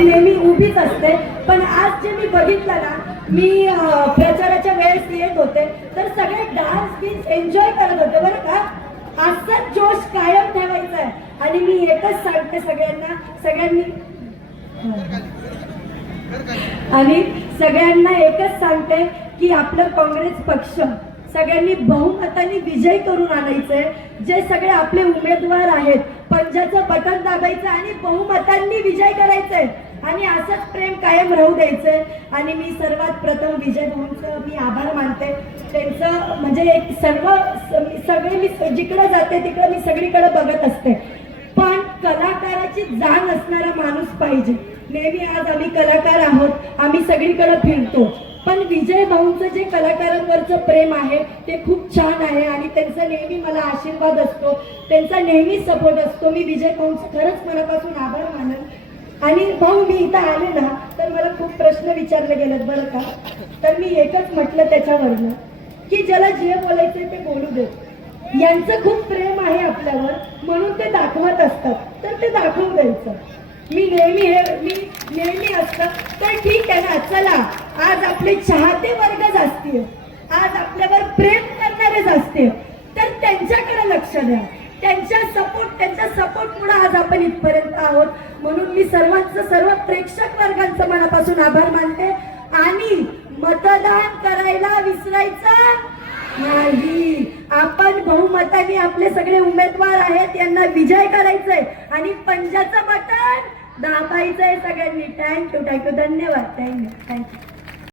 नेहमी उभीच असते, पण आज जे मी बघितलं ना, मी प्रचाराच्या वेळेस येत होते तर सगळे डान्स बीन्स एन्जॉय करत होते बरं का. असाच जोश कायम ठेवायचा आहे. आणि मी एकच सांगते सगळ्यांना एकच सांगते की आपलं काँग्रेस पक्ष सगळ्यांनी बहुमताने विजय करून आणायचंय. जे सगळे आपले उमेदवार आहेत पंजाचं बटन दाबायचं आणि बहुमतांनी विजय करायचंय आणि असंच प्रेम कायम राहू द्यायचंय. आणि मी सर्वात प्रथम विजय भाऊंचं मी आभार मानते. त्यांचं म्हणजे एक सगळे मी जिकडे जाते तिकडे मी सगळीकडे बघत असते, पण कलाकाराची जाण असणारा माणूस पाहिजे. नेहमी आज आम्ही कलाकार आहोत, आम्ही सगळीकडे फिरतो, पण विजय भाऊंचं जे कलाकारांवरचं प्रेम आहे ते खूप छान आहे आणि त्यांचा नेहमी मला आशीर्वाद असतो, त्यांचा नेहमी सपोर्ट असतो. मी विजय भाऊंचं खरंच मनापासून आभार मानेन. आणि भाऊ मी इथं आले ना तर मला खूप प्रश्न विचारले गेलेत बरं का. तर मी एकच म्हटलं त्याच्यावरनं की ज्याला जे बोलायचंय ते बोलू दे. यांचं खूप प्रेम आहे आपल्यावर म्हणून ते दाखवत असतात, तर ते दाखवून द्यायचं. मी नेहमी असतं तर ठीक आहे ना, चला आज आपले चाहते वर्ग असतील, आज आपल्यावर प्रेम करणारे असतील, तर त्यांच्याकडे लक्ष द्या. त्यांच्या सपोर्टमुळे आज आपण इथपर्यंत आहोत. म्हणून मी सर्व प्रेक्षक वर्गांचं मनापासून आभार मानते. आणि मतदान करायला विसरायचं नाही. आपण बहुमताने आपले सगळे उमेदवार आहेत यांना विजय करायचंय आणि पंजाचं बटन दाबायचंय सगळ्यांनी. थँक्यू धन्यवाद. थँक्यू.